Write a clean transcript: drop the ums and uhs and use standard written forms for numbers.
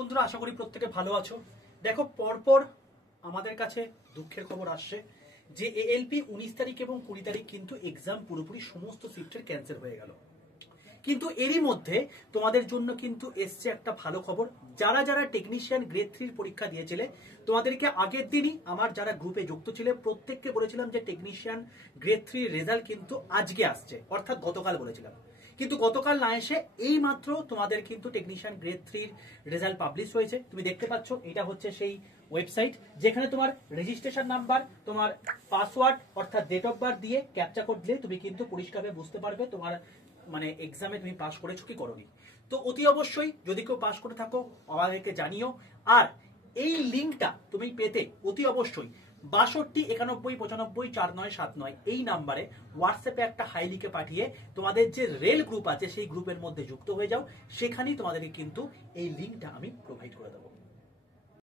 বন্ধুরা, আশা করি প্রত্যেকে ভালো আছো। দেখো, পরপর আমাদের কাছে দুঃখের খবর আসছে যে এএলপি 19 তারিখ এবং 20 তারিখ কিন্তু এক্সাম পুরোপুরি সমস্ত শিফটের ক্যান্সেল হয়ে গেল। কিন্তু এরই মধ্যে তোমাদের জন্য কিন্তু এসছে একটা ভালো খবর। যারা যারা টেকনিশিয়ান গ্রেড 3 পরীক্ষা দিয়েছিলে, তোমাদেরকে আগের দিনই আমার যারা গ্রুপে যুক্ত ছিলে প্রত্যেককে বলেছিলাম যে টেকনিশিয়ান গ্রেড 3 রেজাল্ট কিন্তু আজকে আসছে, অর্থাৎ গতকাল বলেছিলাম। কিন্তু গতকাল না এসে এই মাত্র তোমাদের কিন্তু টেকনিশিয়ান গ্রেড 3 রেজাল্ট পাবলিশ হয়েছে। তুমি দেখতে পাচ্ছ, এটা হচ্ছে সেই ওয়েবসাইট যেখানে তোমার রেজিস্ট্রেশন নাম্বার, তোমার পাসওয়ার্ড অর্থাৎ ডেট অফ বার্থ দিয়ে ক্যাপচা কোড দিলে তুমি কিন্তু পরিষ্কারভাবে বুঝতে পারবে তোমার মানে এক্সামে তুমি পাস করেছো কি করোনি। তো অতি অবশ্যই যদি কেউ পাস করে থাকো আমাদেরকে জানিও। আর এই লিঙ্কটা তুমি পেতে অতি অবশ্যই 6291954979 এই নাম্বারে হোয়াটসঅ্যাপে একটা হাই লিখে পাঠিয়ে তোমাদের যে রেল গ্রুপ আছে সেই গ্রুপের মধ্যে যুক্ত হয়ে যাও। সেখানেই তোমাদেরকে কিন্তু এই লিঙ্কটা আমি প্রোভাইড করে দেবো।